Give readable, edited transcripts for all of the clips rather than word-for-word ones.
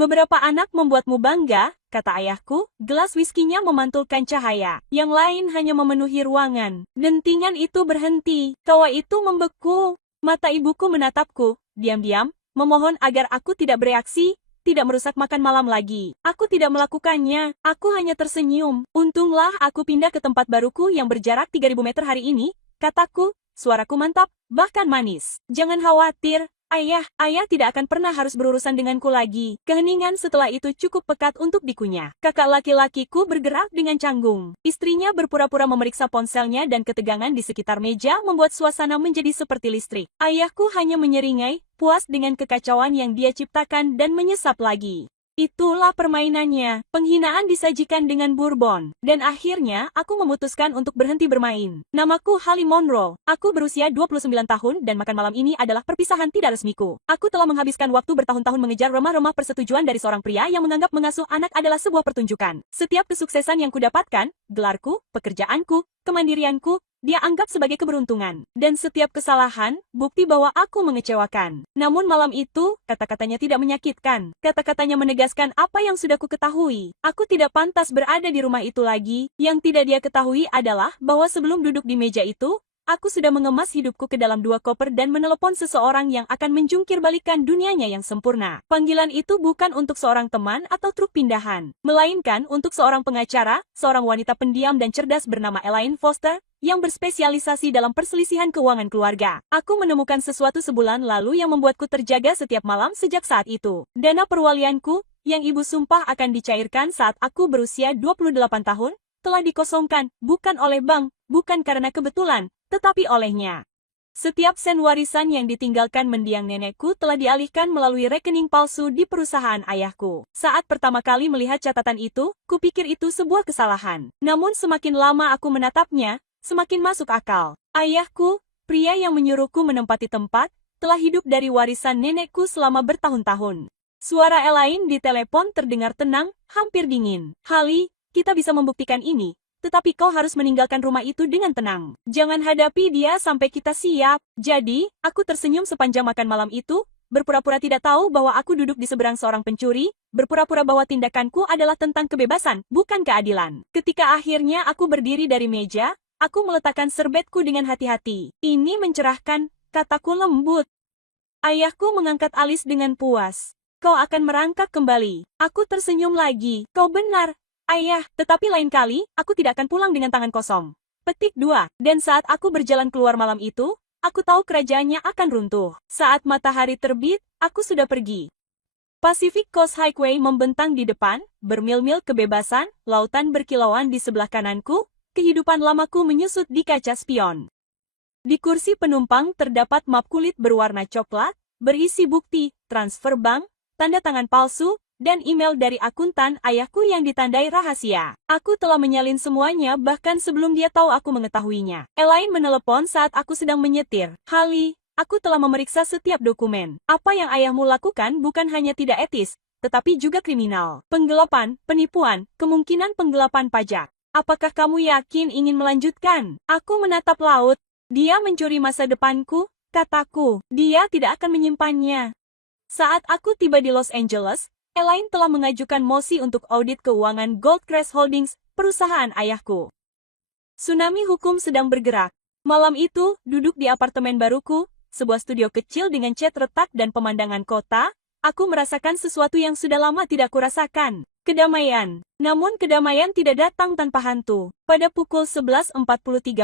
Beberapa anak membuatmu bangga, kata ayahku, gelas wiskinya memantulkan cahaya. Yang lain hanya memenuhi ruangan. Dentingan itu berhenti. Tawa itu membeku. Mata ibuku menatapku, diam-diam, memohon agar aku tidak bereaksi, tidak merusak makan malam lagi. Aku tidak melakukannya, aku hanya tersenyum. Untunglah aku pindah ke tempat baruku yang berjarak 3.000 meter hari ini, kataku, suaraku mantap, bahkan manis. Jangan khawatir. Ayah tidak akan pernah harus berurusan denganku lagi. Keheningan setelah itu cukup pekat untuk dikunyah. Kakak laki-lakiku bergerak dengan canggung. Istrinya berpura-pura memeriksa ponselnya dan ketegangan di sekitar meja membuat suasana menjadi seperti listrik. Ayahku hanya menyeringai, puas dengan kekacauan yang dia ciptakan dan menyesap lagi. Itulah permainannya. Penghinaan disajikan dengan bourbon. Dan akhirnya, aku memutuskan untuk berhenti bermain. Namaku Holly Monroe. Aku berusia 29 tahun dan makan malam ini adalah perpisahan tidak resmiku. Aku telah menghabiskan waktu bertahun-tahun mengejar remah-remah persetujuan dari seorang pria yang menganggap mengasuh anak adalah sebuah pertunjukan. Setiap kesuksesan yang kudapatkan, gelarku, pekerjaanku, kemandirianku, dia anggap sebagai keberuntungan. Dan setiap kesalahan, bukti bahwa aku mengecewakan. Namun malam itu, kata-katanya tidak menyakitkan. Kata-katanya menegaskan apa yang sudah ku ketahui. Aku tidak pantas berada di rumah itu lagi. Yang tidak dia ketahui adalah bahwa sebelum duduk di meja itu, aku sudah mengemas hidupku ke dalam 2 koper dan menelepon seseorang yang akan menjungkir balikan dunianya yang sempurna. Panggilan itu bukan untuk seorang teman atau truk pindahan, melainkan untuk seorang pengacara, seorang wanita pendiam dan cerdas bernama Elaine Foster, yang berspesialisasi dalam perselisihan keuangan keluarga. Aku menemukan sesuatu sebulan lalu yang membuatku terjaga setiap malam sejak saat itu. Dana perwalianku, yang ibu sumpah akan dicairkan saat aku berusia 28 tahun, telah dikosongkan, bukan oleh bank, bukan karena kebetulan, tetapi olehnya. Setiap sen warisan yang ditinggalkan mendiang nenekku telah dialihkan melalui rekening palsu di perusahaan ayahku. Saat pertama kali melihat catatan itu, kupikir itu sebuah kesalahan. Namun semakin lama aku menatapnya, semakin masuk akal. Ayahku, pria yang menyuruhku menempati tempat, telah hidup dari warisan nenekku selama bertahun-tahun. Suara Elaine di telepon terdengar tenang, hampir dingin. Holly, kita bisa membuktikan ini. Tetapi kau harus meninggalkan rumah itu dengan tenang. Jangan hadapi dia sampai kita siap. Jadi, aku tersenyum sepanjang makan malam itu, berpura-pura tidak tahu bahwa aku duduk di seberang seorang pencuri, berpura-pura bahwa tindakanku adalah tentang kebebasan, bukan keadilan. Ketika akhirnya aku berdiri dari meja, aku meletakkan serbetku dengan hati-hati. Ini mencerahkan, kataku lembut. Ayahku mengangkat alis dengan puas. Kau akan merangkak kembali. Aku tersenyum lagi. Kau benar. Ayah, tetapi lain kali, aku tidak akan pulang dengan tangan kosong. Petik 2. Dan saat aku berjalan keluar malam itu, aku tahu kerajaannya akan runtuh. Saat matahari terbit, aku sudah pergi. Pacific Coast Highway membentang di depan, bermil-mil kebebasan, lautan berkilauan di sebelah kananku, kehidupan lamaku menyusut di kaca spion. Di kursi penumpang terdapat map kulit berwarna coklat, berisi bukti, transfer bank, tanda tangan palsu, dan email dari akuntan ayahku yang ditandai rahasia. Aku telah menyalin semuanya bahkan sebelum dia tahu aku mengetahuinya. Elaine menelepon saat aku sedang menyetir. Holly, aku telah memeriksa setiap dokumen. Apa yang ayahmu lakukan bukan hanya tidak etis, tetapi juga kriminal. Penggelapan, penipuan, kemungkinan penggelapan pajak. Apakah kamu yakin ingin melanjutkan? Aku menatap laut. Dia mencuri masa depanku, kataku. Dia tidak akan menyimpannya. Saat aku tiba di Los Angeles, Elaine telah mengajukan mosi untuk audit keuangan Goldcrest Holdings, perusahaan ayahku. Tsunami hukum sedang bergerak. Malam itu, duduk di apartemen baruku, sebuah studio kecil dengan cat retak dan pemandangan kota, aku merasakan sesuatu yang sudah lama tidak kurasakan. Kedamaian. Namun kedamaian tidak datang tanpa hantu. Pada pukul 11.43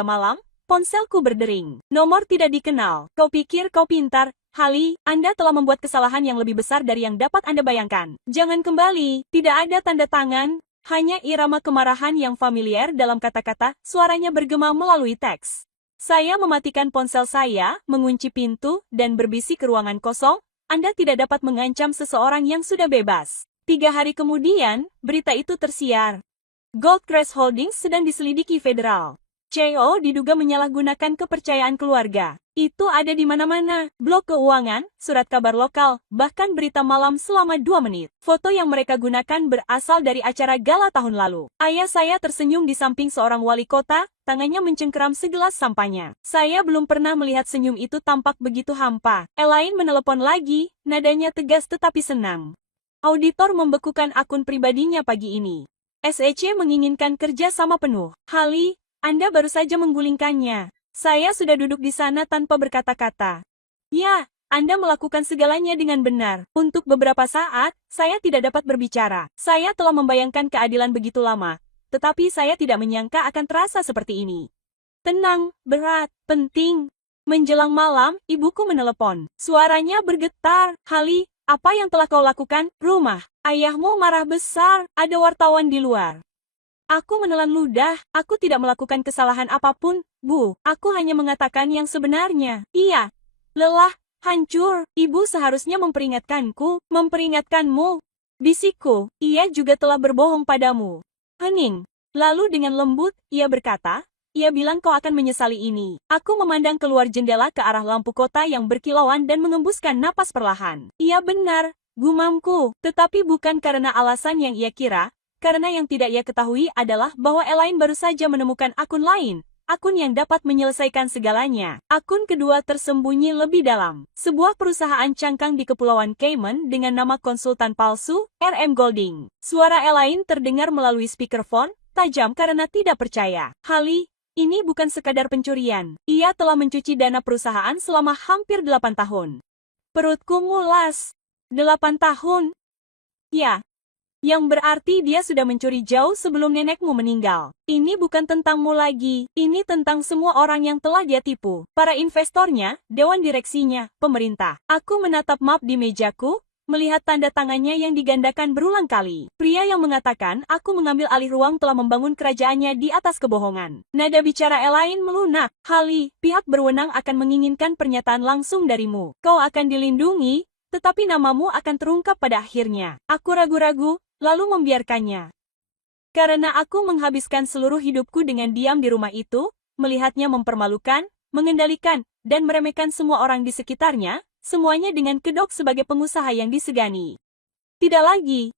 malam, ponselku berdering. Nomor tidak dikenal. Kau pikir kau pintar? Holly, Anda telah membuat kesalahan yang lebih besar dari yang dapat Anda bayangkan. Jangan kembali, tidak ada tanda tangan, hanya irama kemarahan yang familiar dalam kata-kata, suaranya bergema melalui teks. Saya mematikan ponsel saya, mengunci pintu, dan berbisik ke ruangan kosong, Anda tidak dapat mengancam seseorang yang sudah bebas. 3 hari kemudian, berita itu tersiar. Goldcrest Holdings sedang diselidiki federal. CEO diduga menyalahgunakan kepercayaan keluarga. Itu ada di mana-mana, blog keuangan, surat kabar lokal, bahkan berita malam selama 2 menit. Foto yang mereka gunakan berasal dari acara gala tahun lalu. Ayah saya tersenyum di samping seorang wali kota, tangannya mencengkeram segelas sampahnya. Saya belum pernah melihat senyum itu tampak begitu hampa. Elaine menelepon lagi, nadanya tegas tetapi senang. Auditor membekukan akun pribadinya pagi ini. SEC menginginkan kerja sama penuh. Hali, Anda baru saja menggulingkannya. Saya sudah duduk di sana tanpa berkata-kata. Ya, Anda melakukan segalanya dengan benar. Untuk beberapa saat, saya tidak dapat berbicara. Saya telah membayangkan keadilan begitu lama. Tetapi saya tidak menyangka akan terasa seperti ini. Tenang, berat, penting. Menjelang malam, ibuku menelepon. Suaranya bergetar. Hali, apa yang telah kau lakukan? Rumah. Ayahmu marah besar. Ada wartawan di luar. Aku menelan ludah. Aku tidak melakukan kesalahan apapun, Bu. Aku hanya mengatakan yang sebenarnya. Iya. Lelah, hancur. Ibu seharusnya memperingatkanku, memperingatkanmu. Bisikku, ia juga telah berbohong padamu. Hening. Lalu dengan lembut, ia berkata, ia bilang kau akan menyesali ini. Aku memandang keluar jendela ke arah lampu kota yang berkilauan dan mengembuskan napas perlahan. Ia benar, gumamku. Tetapi bukan karena alasan yang ia kira, karena yang tidak ia ketahui adalah bahwa Elaine baru saja menemukan akun lain. Akun yang dapat menyelesaikan segalanya. Akun kedua tersembunyi lebih dalam. Sebuah perusahaan cangkang di Kepulauan Cayman dengan nama konsultan palsu, RM Golding. Suara Elaine terdengar melalui speakerphone, tajam karena tidak percaya. Hali, ini bukan sekadar pencurian. Ia telah mencuci dana perusahaan selama hampir 8 tahun. Perutku ngulas. 8 tahun? Ya. Yang berarti dia sudah mencuri jauh sebelum nenekmu meninggal. Ini bukan tentangmu lagi. Ini tentang semua orang yang telah dia tipu. Para investornya, dewan direksinya, pemerintah. Aku menatap map di mejaku, melihat tanda tangannya yang digandakan berulang kali. Pria yang mengatakan aku mengambil alih ruang telah membangun kerajaannya di atas kebohongan. Nada bicara Elaine melunak. Hali, pihak berwenang akan menginginkan pernyataan langsung darimu. Kau akan dilindungi, tetapi namamu akan terungkap pada akhirnya. Aku ragu-ragu, lalu membiarkannya. Karena aku menghabiskan seluruh hidupku dengan diam di rumah itu, melihatnya mempermalukan, mengendalikan, dan meremehkan semua orang di sekitarnya, semuanya dengan kedok sebagai pengusaha yang disegani. Tidak lagi.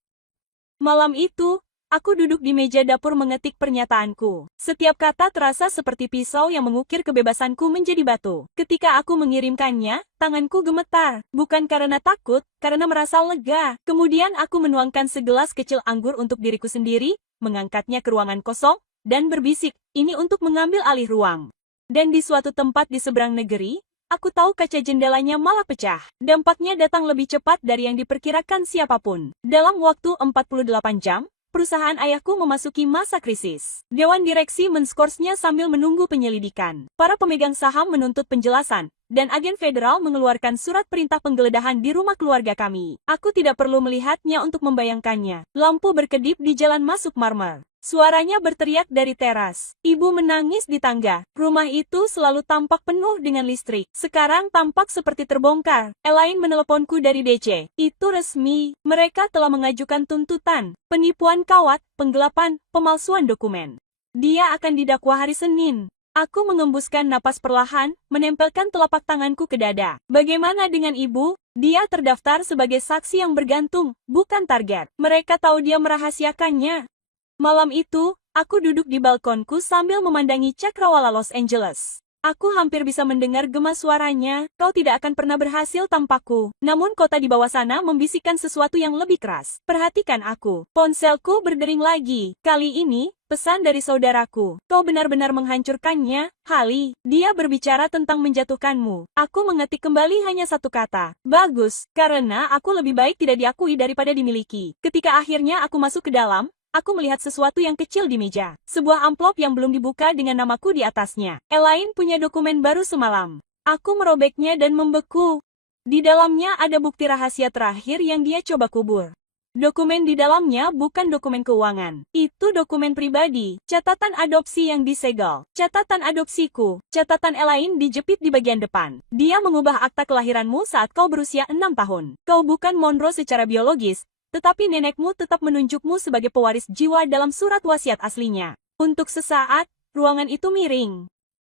Malam itu, aku duduk di meja dapur mengetik pernyataanku. Setiap kata terasa seperti pisau yang mengukir kebebasanku menjadi batu. Ketika aku mengirimkannya, tanganku gemetar. Bukan karena takut, karena merasa lega. Kemudian aku menuangkan segelas kecil anggur untuk diriku sendiri, mengangkatnya ke ruangan kosong, dan berbisik, ini untuk mengambil alih ruang. Dan di suatu tempat di seberang negeri, aku tahu kaca jendelanya malah pecah. Dampaknya datang lebih cepat dari yang diperkirakan siapapun. Dalam waktu 48 jam, perusahaan ayahku memasuki masa krisis. Dewan direksi menskorsnya sambil menunggu penyelidikan. Para pemegang saham menuntut penjelasan, dan agen federal mengeluarkan surat perintah penggeledahan di rumah keluarga kami. Aku tidak perlu melihatnya untuk membayangkannya. Lampu berkedip di jalan masuk marmer. Suaranya berteriak dari teras. Ibu menangis di tangga. Rumah itu selalu tampak penuh dengan listrik. Sekarang tampak seperti terbongkar. Elaine meneleponku dari DC. Itu resmi. Mereka telah mengajukan tuntutan. Penipuan kawat, penggelapan, pemalsuan dokumen. Dia akan didakwa hari Senin. Aku mengembuskan napas perlahan, menempelkan telapak tanganku ke dada. Bagaimana dengan ibu? Dia terdaftar sebagai saksi yang bergantung, bukan target. Mereka tahu dia merahasiakannya. Malam itu, aku duduk di balkonku sambil memandangi cakrawala Los Angeles. Aku hampir bisa mendengar gema suaranya, kau tidak akan pernah berhasil tanpaku. Namun kota di bawah sana membisikkan sesuatu yang lebih keras. Perhatikan aku. Ponselku berdering lagi. Kali ini, pesan dari saudaraku. Kau benar-benar menghancurkannya, Hali. Dia berbicara tentang menjatuhkanmu. Aku mengetik kembali hanya satu kata. Bagus, karena aku lebih baik tidak diakui daripada dimiliki. Ketika akhirnya aku masuk ke dalam, aku melihat sesuatu yang kecil di meja. Sebuah amplop yang belum dibuka dengan namaku di atasnya. Elaine punya dokumen baru semalam. Aku merobeknya dan membeku. Di dalamnya ada bukti rahasia terakhir yang dia coba kubur. Dokumen di dalamnya bukan dokumen keuangan. Itu dokumen pribadi. Catatan adopsi yang disegel. Catatan adopsiku. Catatan Elaine dijepit di bagian depan. Dia mengubah akta kelahiranmu saat kau berusia 6 tahun. Kau bukan Monroe secara biologis, tetapi nenekmu tetap menunjukmu sebagai pewaris jiwa dalam surat wasiat aslinya. Untuk sesaat, ruangan itu miring.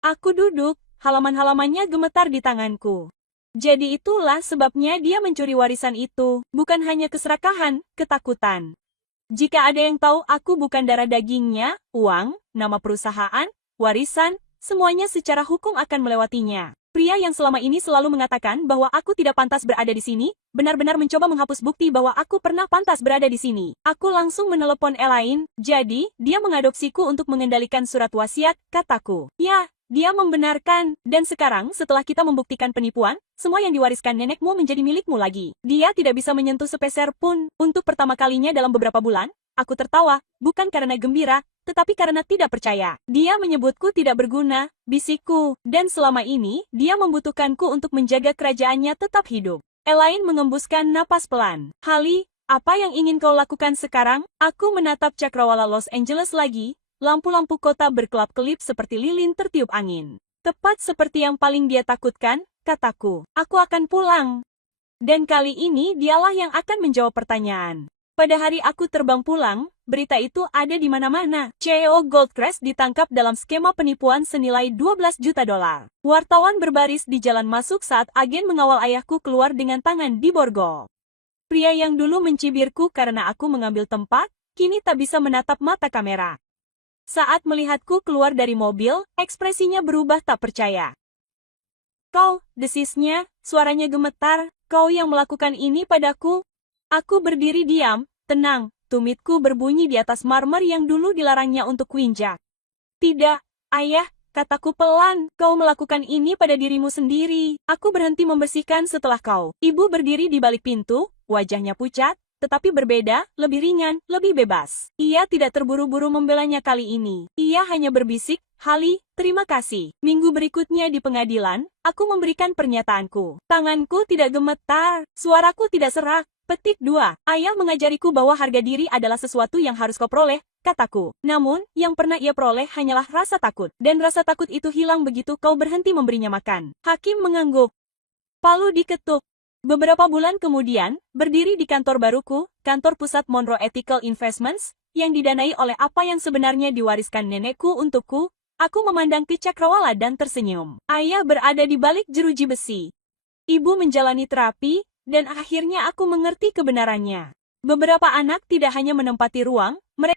Aku duduk, halaman-halamannya gemetar di tanganku. Jadi itulah sebabnya dia mencuri warisan itu, bukan hanya keserakahan, ketakutan. Jika ada yang tahu aku bukan darah dagingnya, uang, nama perusahaan, warisan, semuanya secara hukum akan melewatinya. Pria yang selama ini selalu mengatakan bahwa aku tidak pantas berada di sini, benar-benar mencoba menghapus bukti bahwa aku pernah pantas berada di sini. Aku langsung menelepon Elaine, jadi, dia mengadopsiku untuk mengendalikan surat wasiat, kataku. Ya, dia membenarkan, dan sekarang setelah kita membuktikan penipuan, semua yang diwariskan nenekmu menjadi milikmu lagi. Dia tidak bisa menyentuh sepeser pun. Untuk pertama kalinya dalam beberapa bulan, aku tertawa, bukan karena gembira, tetapi karena tidak percaya. Dia menyebutku tidak berguna, bisikku, dan selama ini, dia membutuhkanku untuk menjaga kerajaannya tetap hidup. Elaine mengembuskan napas pelan. Holly, apa yang ingin kau lakukan sekarang? Aku menatap cakrawala Los Angeles lagi, lampu-lampu kota berkelap-kelip seperti lilin tertiup angin. Tepat seperti yang paling dia takutkan, kataku. Aku akan pulang. Dan kali ini dialah yang akan menjawab pertanyaan. Pada hari aku terbang pulang, berita itu ada di mana-mana. CEO Goldcrest ditangkap dalam skema penipuan senilai 12 juta dolar. Wartawan berbaris di jalan masuk saat agen mengawal ayahku keluar dengan tangan di borgol. Pria yang dulu mencibirku karena aku mengambil tempat, kini tak bisa menatap mata kamera. Saat melihatku keluar dari mobil, ekspresinya berubah tak percaya. Kau, desisnya, suaranya gemetar, kau yang melakukan ini padaku? Aku berdiri diam, tenang, tumitku berbunyi di atas marmer yang dulu dilarangnya untuk kuinjak. Tidak, ayah, kataku pelan, kau melakukan ini pada dirimu sendiri. Aku berhenti membersihkan setelah kau. Ibu berdiri di balik pintu, wajahnya pucat, tetapi berbeda, lebih ringan, lebih bebas. Ia tidak terburu-buru membelanya kali ini. Ia hanya berbisik, Holly, terima kasih. Minggu berikutnya di pengadilan, aku memberikan pernyataanku. Tanganku tidak gemetar, suaraku tidak serak. Petik 2. Ayah mengajariku bahwa harga diri adalah sesuatu yang harus kau peroleh, kataku. Namun, yang pernah ia peroleh hanyalah rasa takut. Dan rasa takut itu hilang begitu kau berhenti memberinya makan. Hakim mengangguk. Palu diketuk. Beberapa bulan kemudian, berdiri di kantor baruku, kantor pusat Monroe Ethical Investments, yang didanai oleh apa yang sebenarnya diwariskan nenekku untukku, aku memandang ke cakrawala dan tersenyum. Ayah berada di balik jeruji besi. Ibu menjalani terapi, dan akhirnya aku mengerti kebenarannya. Beberapa anak tidak hanya menempati ruang, mereka